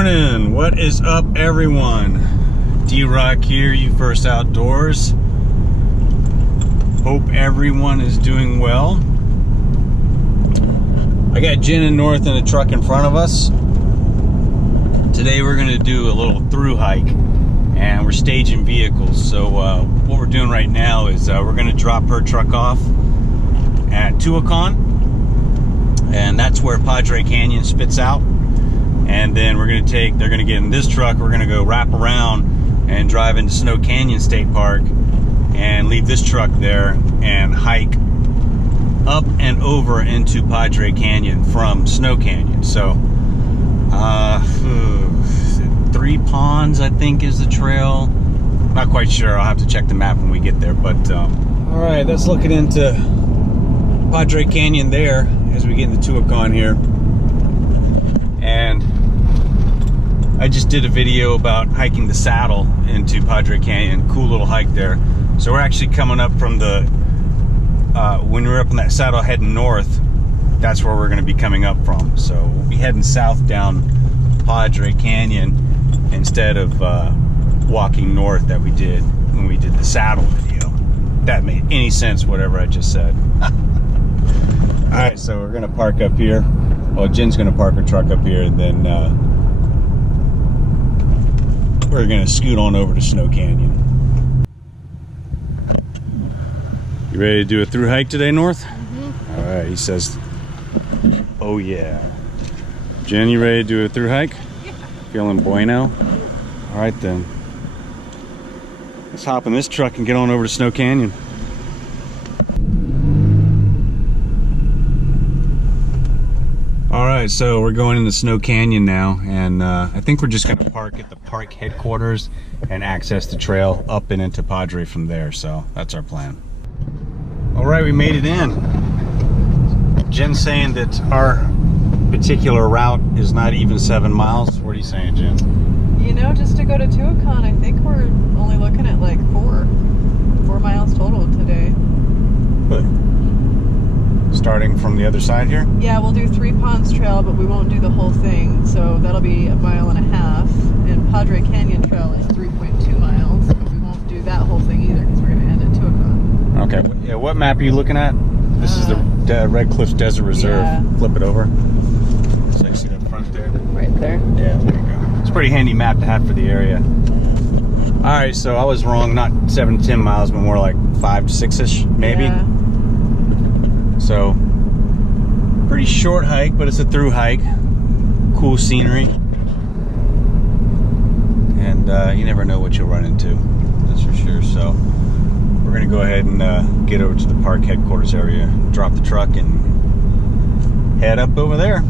morning. What is up, everyone? D-Rock here, You First Outdoors. Hope everyone is doing well. I got Jen and North in a truck in front of us. Today we're going to do a little through hike, and we're staging vehicles. So what we're doing right now is we're going to drop her truck off at Tuacahn, and that's where Padre Canyon spits out. And then they're going to get in this truck, we're going to go wrap around and drive into Snow Canyon State Park and leave this truck there and hike up and over into Padre Canyon from Snow Canyon. So 3 ponds I think is the trail. Not quite sure, I'll have to check the map when we get there. But all right, that's looking into Padre Canyon there as we get into Tuacahn here. And I just did a video about hiking the saddle into Padre Canyon. Cool little hike there. So we're actually coming up from the when we're up in that saddle heading north, that's where we're going to be coming up from. So we'll be heading south down Padre Canyon instead of walking north that we did when we did the saddle video. If that made any sense, whatever I just said. Alright, so we're going to park up here. Well, Jen's going to park her truck up here, and then we're going to scoot on over to Snow Canyon. You ready to do a through hike today, North? Mm-hmm. Alright, he says, oh yeah. Jen, you ready to do a through hike? Yeah. Feeling bueno? Alright then. Let's hop in this truck and get on over to Snow Canyon. Alright, so we're going into Snow Canyon now, and I think we're just going to park at the park headquarters and access the trail up and into Padre from there, so that's our plan. Alright, we made it in. Jen's saying that our particular route is not even 7 miles. What are you saying, Jen? You know, just to go to Tuacahn, I think we're only looking at like 4 miles total today. But starting from the other side here? Yeah, we'll do 3 Ponds Trail, but we won't do the whole thing, so that'll be 1.5 miles. And Padre Canyon Trail is 3.2 miles, but we won't do that whole thing either because we're going to end at Tuacahn. Okay, yeah, what map are you looking at? This is the Red Cliffs Desert Reserve. Yeah. Flip it over. So you see that front there? Right there. Yeah, there you go. It's a pretty handy map to have for the area. Alright, so I was wrong, not 7 to 10 miles, but more like 5 to 6-ish, maybe. Yeah. So, pretty short hike, but it's a through hike. Cool scenery. And you never know what you'll run into, that's for sure. So, we're going to go ahead and get over to the park headquarters area, drop the truck, and head up over there.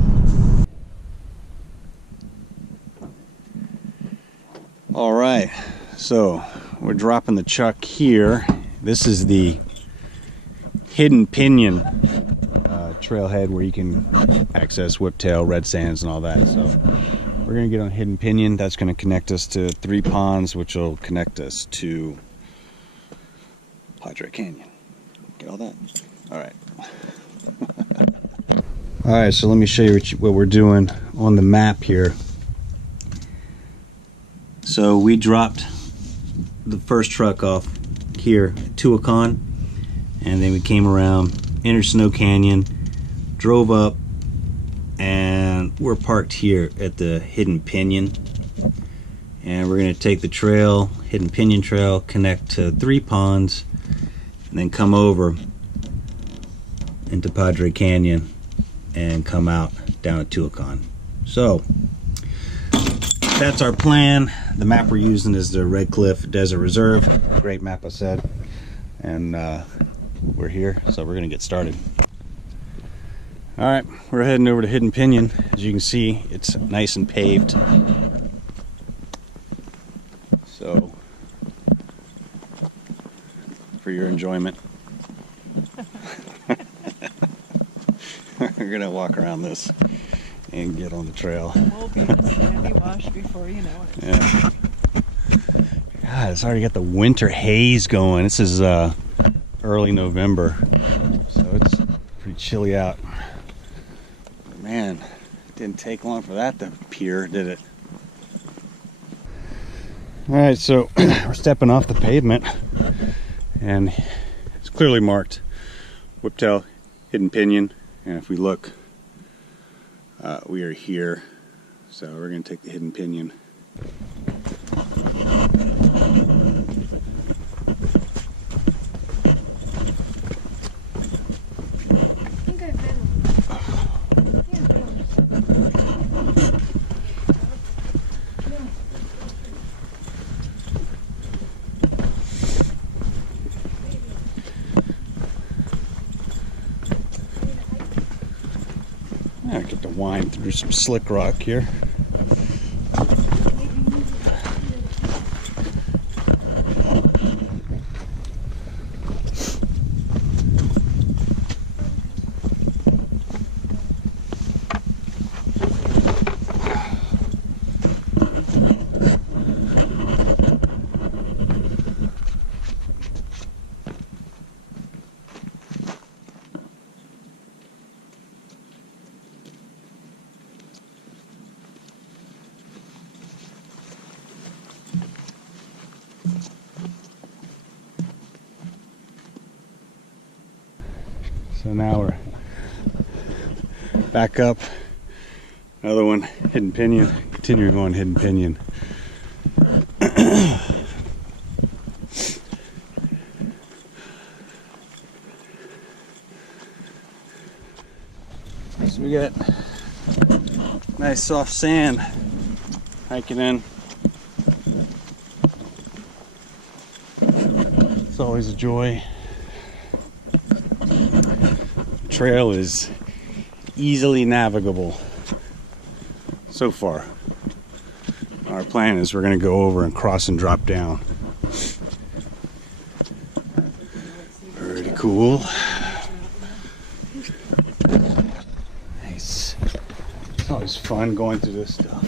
Alright, so we're dropping the truck here. This is the Hidden Pinon trailhead where you can access whiptail, red sands, and all that. So we're going to get on Hidden Pinon. That's going to connect us to 3 ponds, which will connect us to Padre Canyon. Get all that? Alright. Alright, so let me show you what we're doing on the map here. So we dropped the first truck off here at Tuacahn, and then we came around, entered Snow Canyon, drove up, and we're parked here at the Hidden Pinon. And we're going to take the trail, Hidden Pinon Trail, connect to 3 ponds, and then come over into Padre Canyon and come out down at Tuacahn. So that's our plan. The map we're using is the Red Cliff Desert Reserve. Great map, I said. And we're here, so we're gonna get started. All right, we're heading over to Hidden Pinon. As you can see, it's nice and paved. So, for your enjoyment, we're gonna walk around this and get on the trail. We'll be in a sandy wash before you know it. Yeah. God, it's already got the winter haze going. This is early November, so it's pretty chilly out. Man, it didn't take long for that to appear, did it? All right, so we're stepping off the pavement, and it's clearly marked Whiptail Hidden Pinion. And if we look, we are here. So we're going to take the Hidden Pinion. I get to wind through some slick rock here. So now we're back up. Another one, Hidden Pinion. Continuing on Hidden Pinion. So we got nice soft sand hiking in. It's always a joy. Trail is easily navigable so far. Our plan is we're going to go over and cross and drop down. Pretty cool. Nice. It's always fun going through this stuff.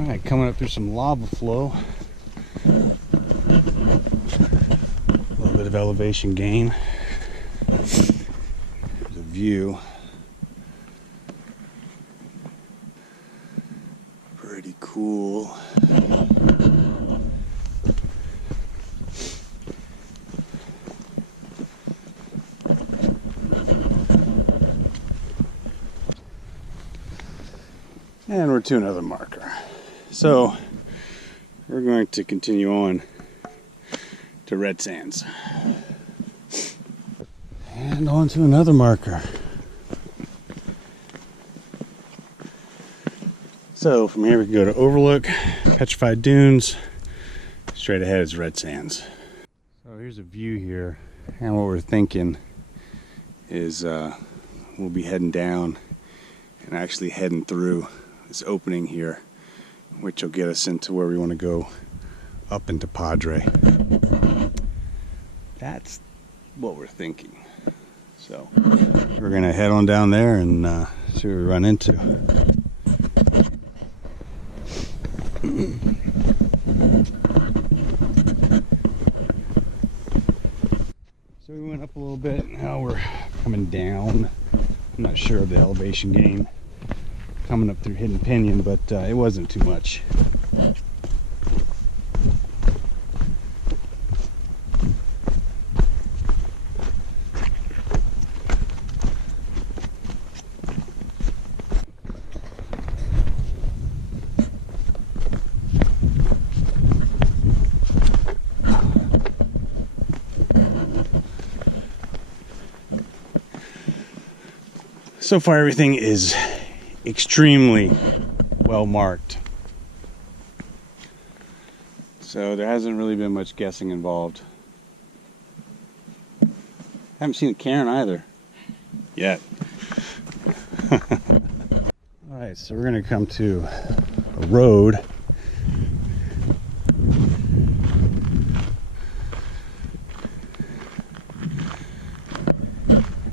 Alright, coming up through some lava flow. A little bit of elevation gain. There's a view. Pretty cool. And we're to another marker. So we're going to continue on to Red Sands. And on to another marker. So from here we can go to Overlook, Petrified Dunes. Straight ahead is Red Sands. So here's a view here. And what we're thinking is we'll be heading down and actually heading through this opening here, which will get us into where we want to go up into Padre. That's what we're thinking. So we're gonna head on down there and see what we run into. So we went up a little bit, now we're coming down. I'm not sure of the elevation gain coming up through Hidden Pinion, but it wasn't too much. So far everything is extremely well marked. So there hasn't really been much guessing involved. Haven't seen a cairn either yet. Alright, so we're going to come to a road.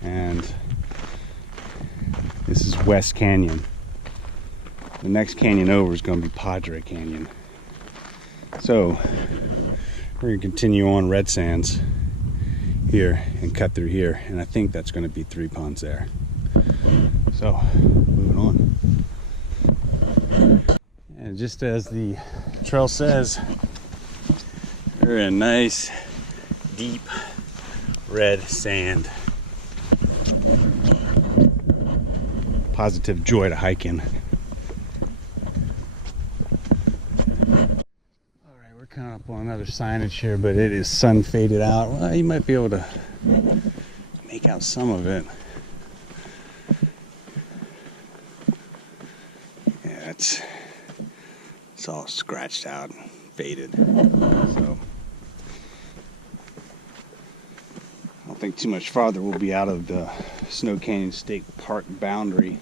And this is West Canyon. The next canyon over is going to be Padre Canyon. So we're going to continue on Red Sands here and cut through here, and I think that's going to be 3 ponds there. So moving on, and just as the trail says, we're in nice deep red sand. Positive joy to hike in. Coming up on another signage here, but it is sun faded out. Well, you might be able to make out some of it. Yeah, it's all scratched out and faded. So I don't think too much farther we'll be out of the Snow Canyon State Park boundary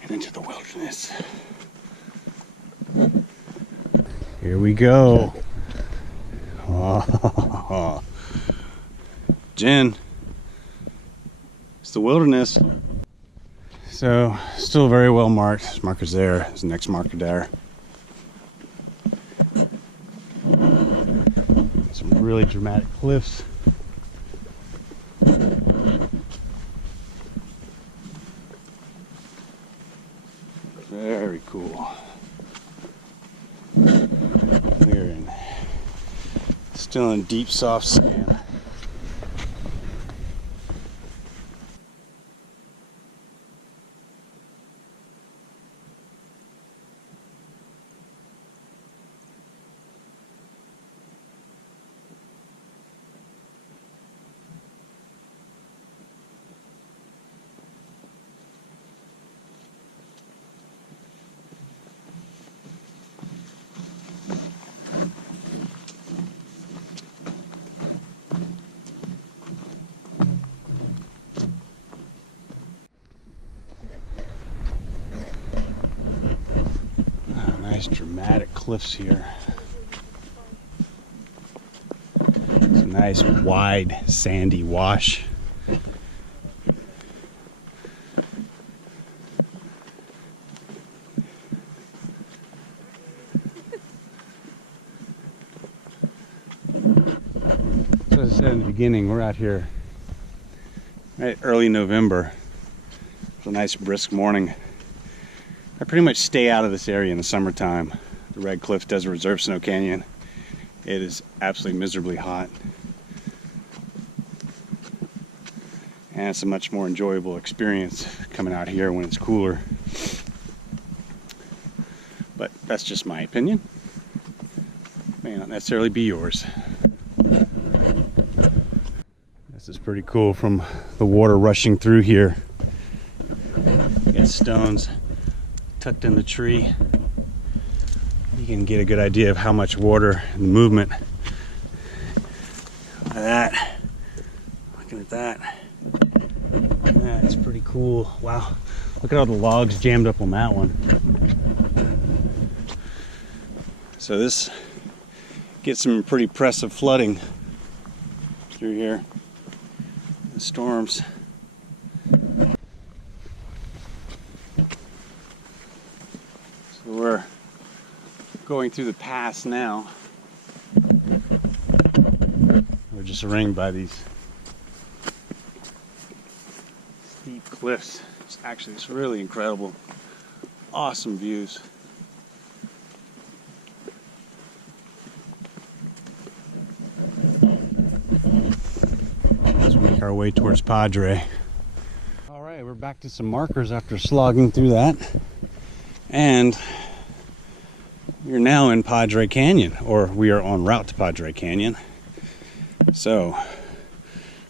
and into the wilderness. Here we go. Oh. Jen, it's the wilderness. So, still very well marked. There's markers there. There's the next marker there. Some really dramatic cliffs. Very cool. Still in deep soft sand. Nice dramatic cliffs here. It's a nice wide sandy wash. So as I said in the beginning, we're out here right early November. It's a nice brisk morning. I pretty much stay out of this area in the summertime. The Red Cliff Desert Reserve Snow Canyon. It is absolutely miserably hot. And it's a much more enjoyable experience coming out here when it's cooler. But that's just my opinion. May not necessarily be yours. This is pretty cool from the water rushing through here. You got stones tucked in the tree. You can get a good idea of how much water and the movement. Look at that. Looking at that. That's pretty cool. Wow. Look at all the logs jammed up on that one. So this gets some pretty impressive flooding through here. The storms. So we're going through the pass now. We're just ringed by these steep cliffs. It's really incredible. Awesome views. Let's make our way towards Padre. All right, we're back to some markers after slogging through that. And we're now in Padre Canyon, or we are en route to Padre Canyon. So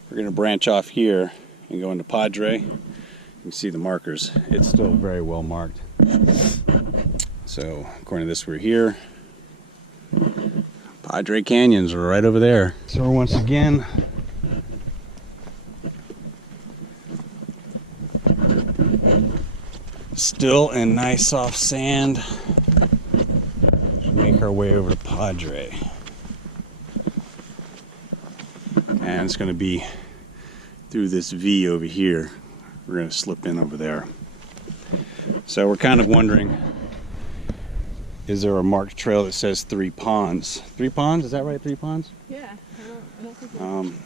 we're going to branch off here and go into Padre, You see the markers. It's still very well marked. So according to this, we're here. Padre Canyon's right over there. So once again, still in nice soft sand. Make our way over to Padre. And it's going to be through this V over here. We're going to slip in over there. So we're kind of wondering, is there a marked trail that says 3 ponds? 3 ponds? Is that right? 3 ponds? Yeah, I don't think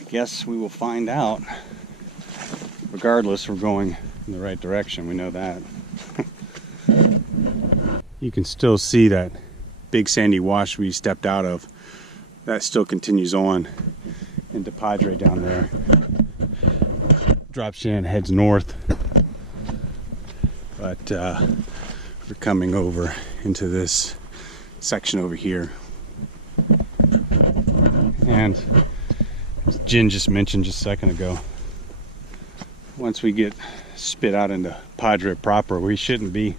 I guess we will find out. Regardless, we're going in the right direction. We know that. You can still see that big sandy wash we stepped out of. That still continues on into Padre down there. Drops in, heads north. But we're coming over into this section over here. And as Jen just mentioned just a second ago, once we get spit out into Padre proper, we shouldn't be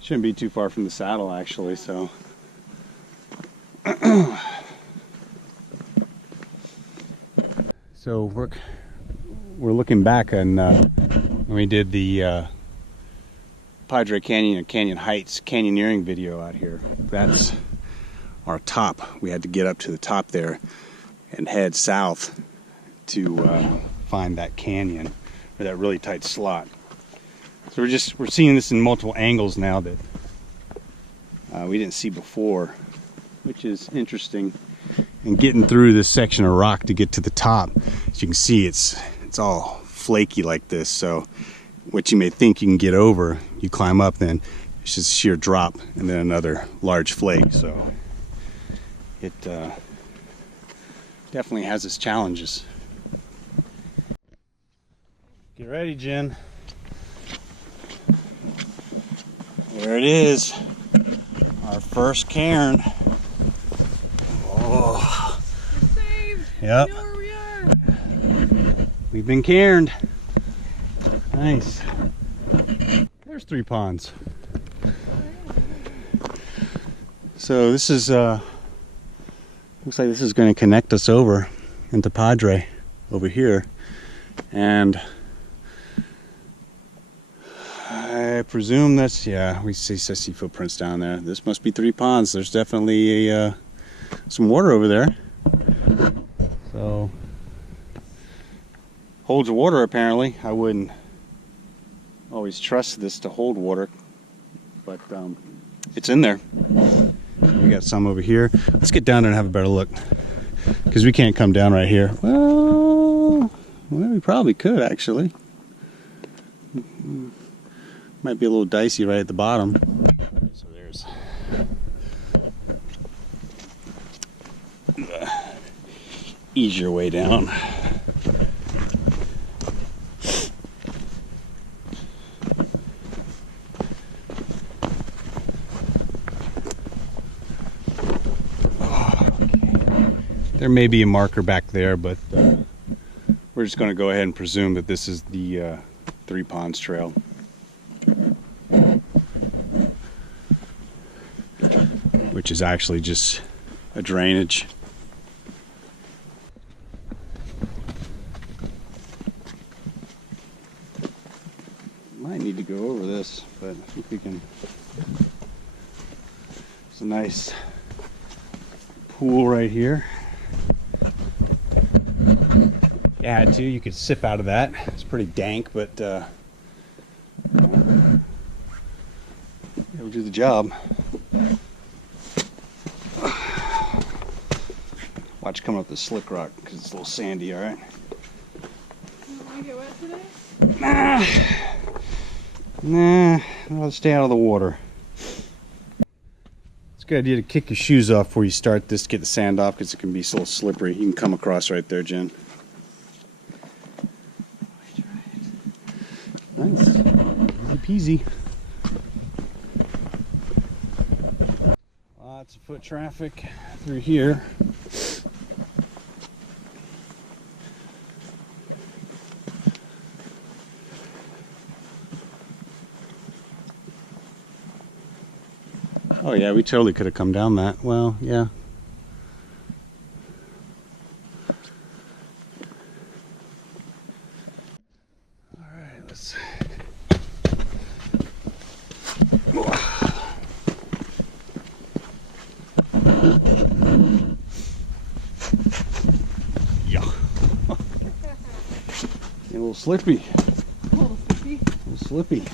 too far from the saddle actually, so so we're looking back on when we did the Padre Canyon and Canyon Heights canyoneering video out here. That's our top. We had to get up to the top there and head south to find that canyon, or that really tight slot. So we're seeing this in multiple angles now that we didn't see before, which is interesting. And getting through this section of rock to get to the top, as you can see, it's all flaky like this. So what you may think you can get over, you climb up, then it's just a sheer drop and then another large flake. So it definitely has its challenges. Get ready, Jen. There it is, our first cairn. Oh, we're saved. Yep. We know where we are. We've been cairned. Nice. There's 3 ponds. So this is looks like this is going to connect us over into Padre over here, and I presume that's, yeah, we see footprints down there. This must be 3 ponds. There's definitely some water over there. So holds water apparently. I wouldn't always trust this to hold water, but it's in there. We got some over here. Let's get down there and have a better look, because we can't come down right here. Well, we probably could actually. Might be a little dicey right at the bottom. So there's ease your way down. There may be a marker back there, but we're just going to go ahead and presume that this is the 3 Ponds Trail. Which is actually just a drainage. Might need to go over this, but I think we can. It's a nice pool right here. If you had to, you could sip out of that. It's pretty dank, but it'll do the job. Watch coming up the slick rock because it's a little sandy, all right? You don't want to get wet today? Nah, I'll stay out of the water. It's a good idea to kick your shoes off before you start this to get the sand off, because it can be so slippery. You can come across right there, Jen. Nice. Easy peasy. Lots of foot traffic through here. Oh yeah, we totally could have come down that. Well, yeah. All right, let's. Yeah. A little slippy. A little slippy. A little slippy.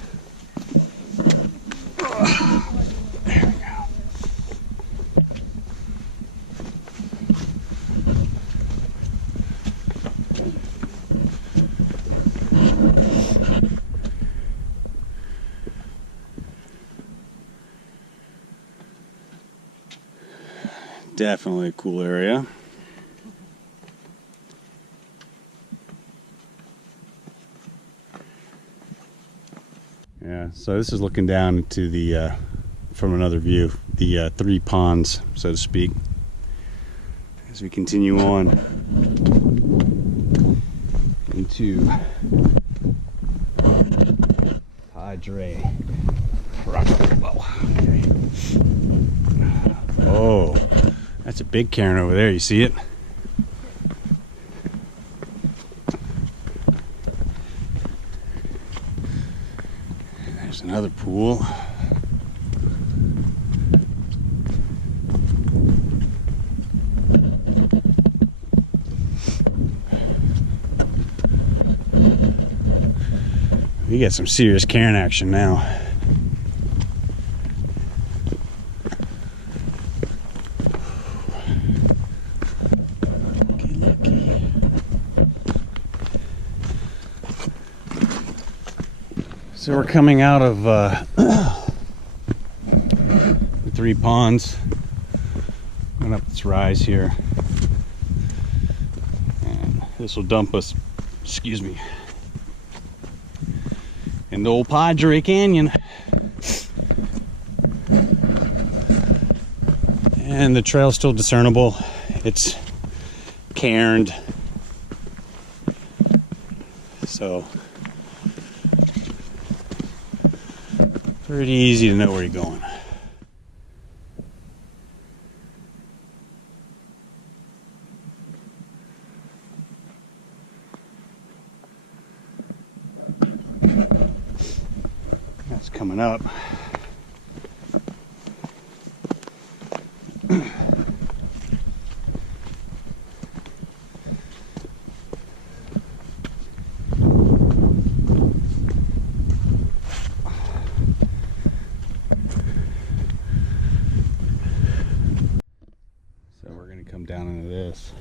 There we go. Definitely a cool area. Yeah, so this is looking down to the, from another view, the 3 ponds, so to speak. As we continue on into Padre. Whoa, okay. Oh, that's a big cairn over there, you see it? There's another pool. We got some serious cairn action now. So we're coming out of the 3 ponds, going up this rise here, and this will dump us, excuse me, into old Padre Canyon. And the trail's still discernible. It's cairned, so pretty easy to know where you're going. That's coming up. Come down into this.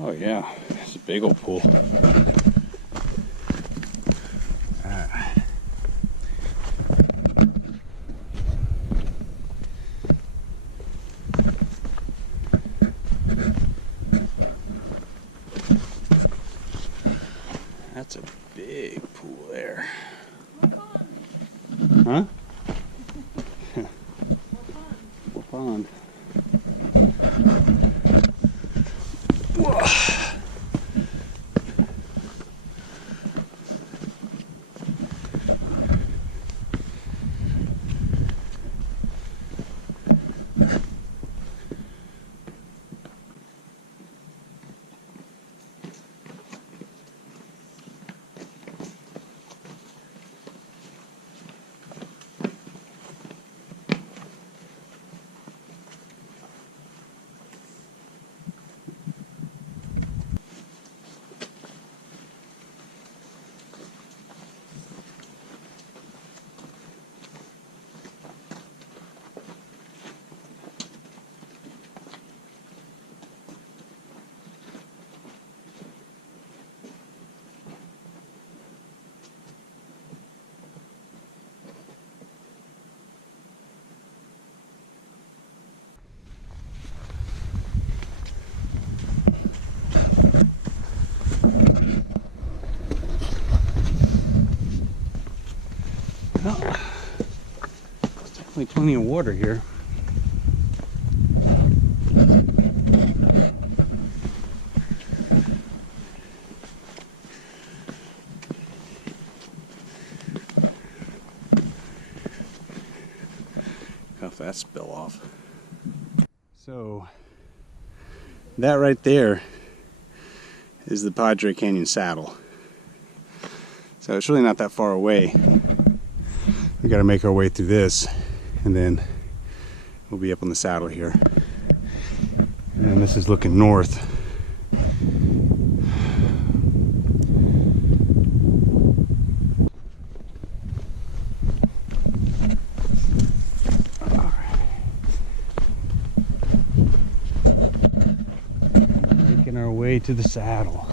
Oh yeah, it's a big old pool. That's a big pool there. Huh? What pond? Whoa. Definitely plenty of water here. Cuff that spill off. So that right there is the Padre Canyon Saddle. So it's really not that far away. We got to make our way through this, and then we'll be up on the saddle here. And this is looking north. Making our way to the saddle.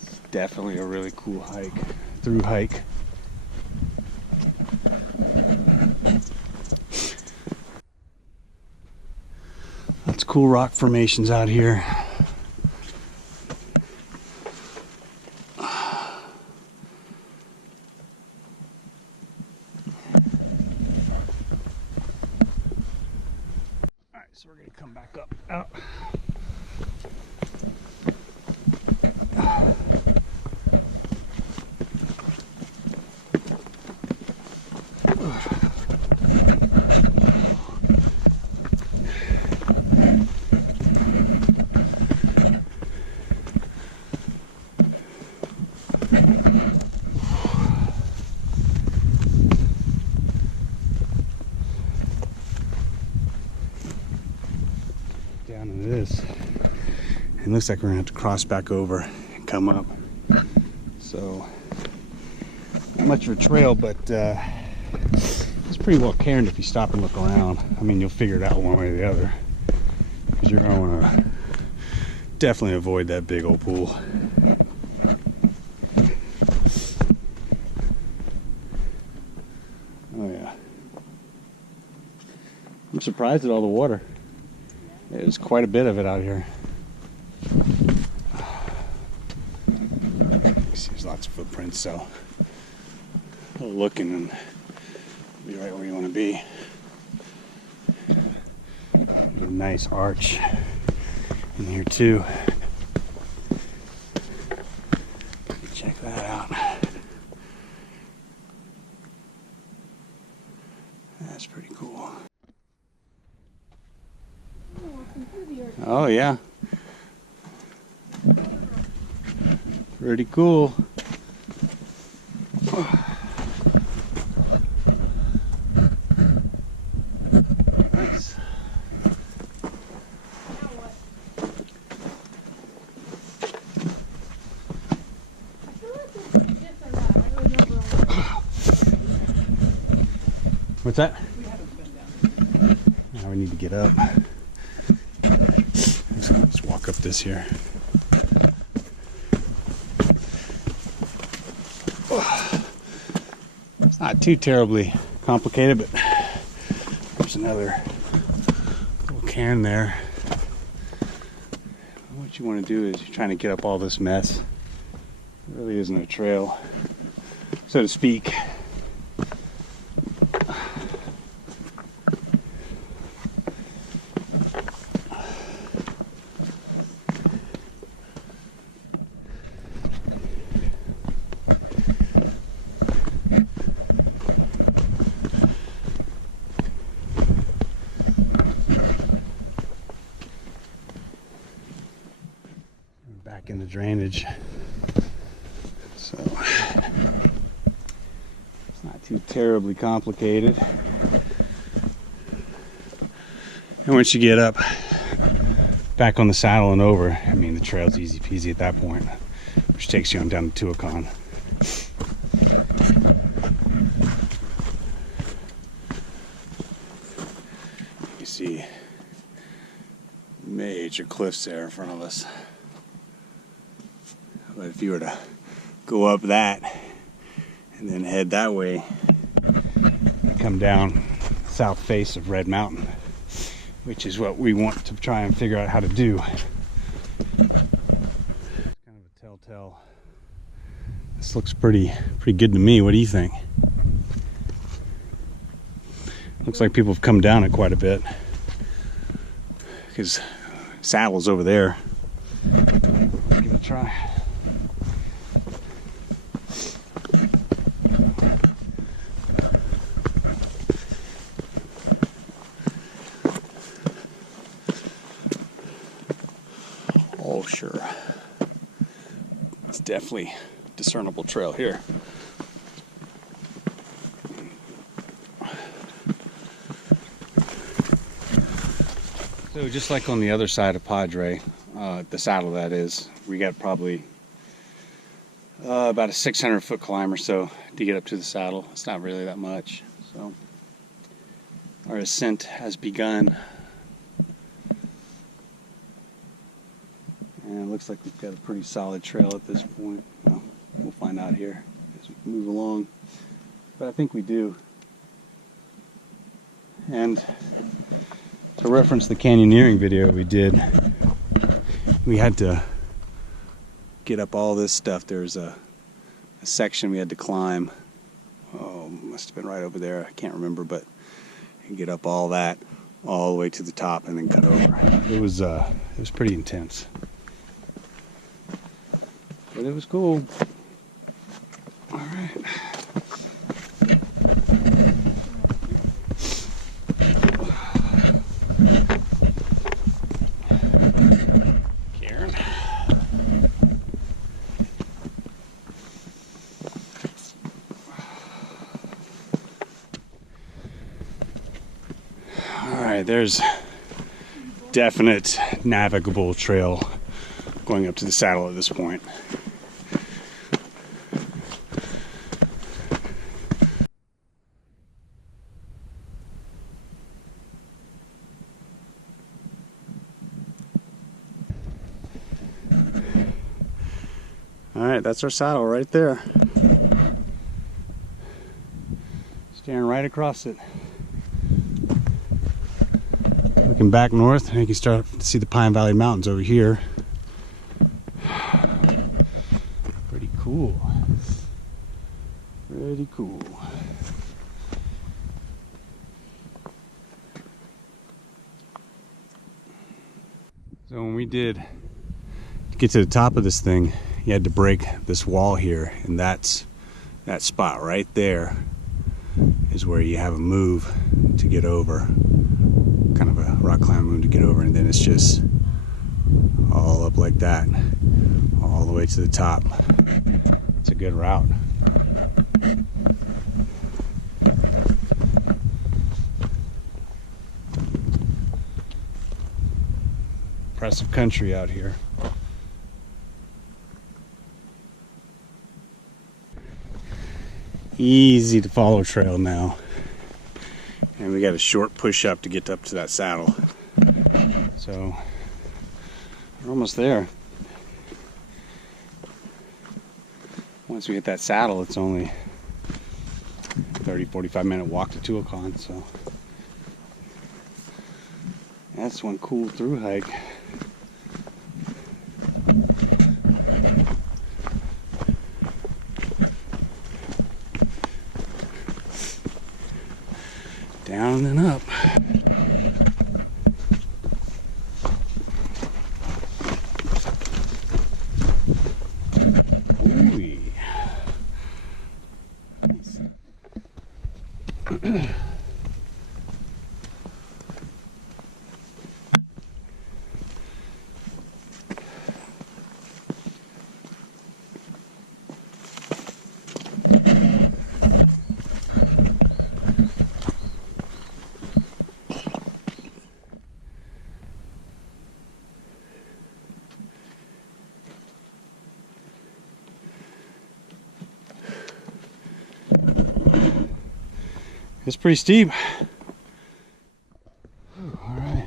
It's definitely a really cool hike, through hike. Lots of cool rock formations out here. Alright, so we're gonna come back up out. Down into this. It looks like we're gonna have to cross back over and come up. So, not much of a trail, but it's pretty well cairned if you stop and look around. I mean, you'll figure it out one way or the other, because you're gonna wanna definitely avoid that big old pool. Oh yeah. I'm surprised at all the water. There's quite a bit of it out here. There's lots of footprints, so looking and be right where you want to be. There's a nice arch in here too. Check that out. That's pretty cool. Oh yeah. Pretty cool. Nice. What's that? We haven't been down. Now we need to get up. Let's walk up this here. It's not too terribly complicated, but there's another little cairn there. What you want to do is you're trying to get up all this mess. There really isn't a trail, so to speak. Back in the drainage, so it's not too terribly complicated. And once you get up back on the saddle and over, I mean, the trail's easy peasy at that point, which takes you on down to Tuacahn. You see major cliffs there in front of us. But if you were to go up that and then head that way, come down south face of Red Mountain, which is what we want to try and figure out how to do. It's kind of a telltale This looks pretty good to me. What do you think? Looks like people have come down it quite a bit, because saddle's over there. Let's give it a try. Oh, sure. It's definitely discernible trail here. So just like on the other side of Padre, the saddle that is, we got probably about a 600-foot climb or so to get up to the saddle. It's not really that much. So our ascent has begun. And it looks like we've got a pretty solid trail at this point. Well, we'll find out here as we move along. But I think we do. And to reference the canyoneering video we did, we had to get up all this stuff. There's a section we had to climb. Oh, must have been right over there. I can't remember, but get up all that all the way to the top and then cut over. It was pretty intense. But it was cool. All right. Karen. All right, there's definite navigable trail going up to the saddle at this point. Alright, that's our saddle right there. Staring right across it. Looking back north, you can start to see the Pine Valley Mountains over here. Pretty cool. Pretty cool. So when we did get to the top of this thing, you had to break this wall here, and that spot right there is where you have a move to get over, kind of a rock climb move to get over, and then it's just all up like that, all the way to the top. It's a good route. Impressive country out here. Easy to follow trail now. And we got a short push up to get up to that saddle. So we're almost there. Once we hit that saddle, it's only 30-45 minute walk to Tuacahn, so that's one cool through hike. Down and up. Ooh. Nice. It's pretty steep. All right.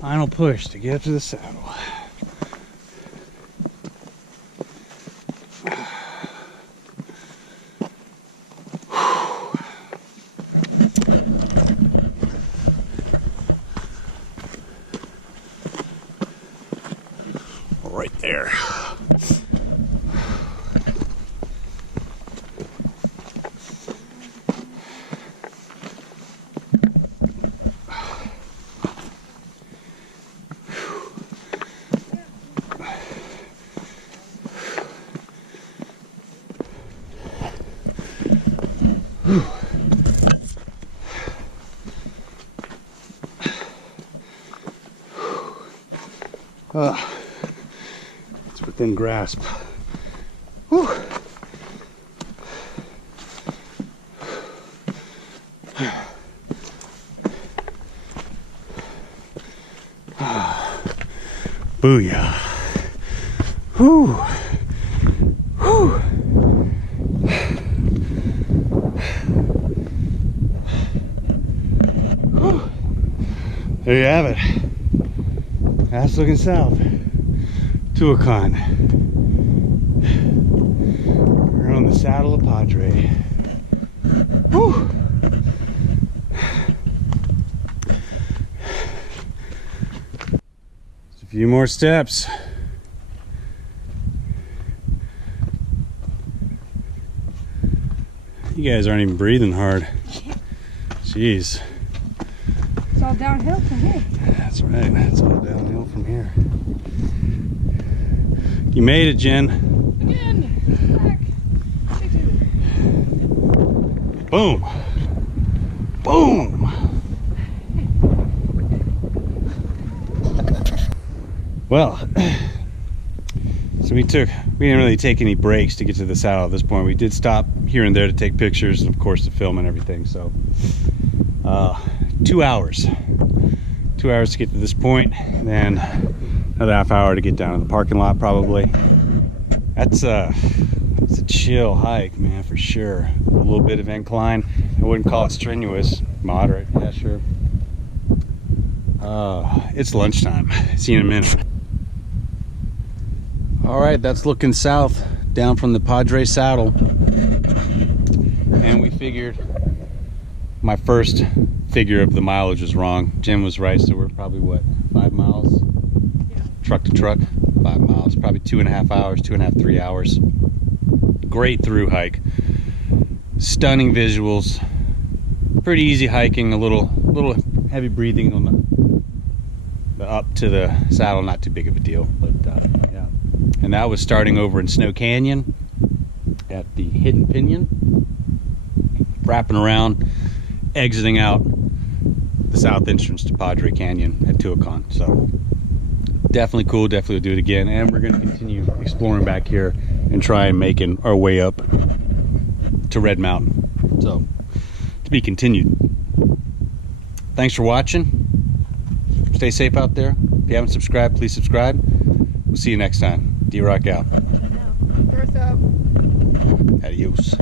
Final push to get up to the saddle. Right there. It's within grasp. Whew. Booyah. Whew. Whew. Whew. There you have it. That's looking south. Tuacahn. We're on the saddle of Padre. Whew. Just a few more steps. You guys aren't even breathing hard. Jeez. It's all downhill from here. That's right. It's all downhill from here. You made it, Jen. Again! Back! Boom. Boom. Well, so we didn't really take any breaks to get to the saddle at this point. We did stop here and there to take pictures and of course to film and everything. So 2 hours. 2 hours to get to this point, and then another half hour to get down to the parking lot probably. It's a chill hike, man, for sure. A little bit of incline. I wouldn't call it strenuous. Moderate, yeah, sure. It's lunchtime. See you in a minute. All right, that's looking south down from the Padre Saddle, and we figured my first figure of the mileage was wrong. Jim was right, so we're probably what, 5 miles? Yeah. Truck to truck, 5 miles, probably 2.5 hours, 2.5, 3 hours. Great through hike, stunning visuals, pretty easy hiking, a little heavy breathing on the up to the saddle, not too big of a deal, but yeah. And that was starting over in Snow Canyon at the Hidden Pinon, wrapping around, exiting out the south entrance to Padre Canyon at Tuacahn. So definitely cool, definitely do it again, and we're going to continue exploring back here and try and making our way up to Red Mountain. So to be continued. Thanks for watching. Stay safe out there. If you haven't subscribed, please subscribe. We'll see you next time. D-Rock out. Birth up. Adios.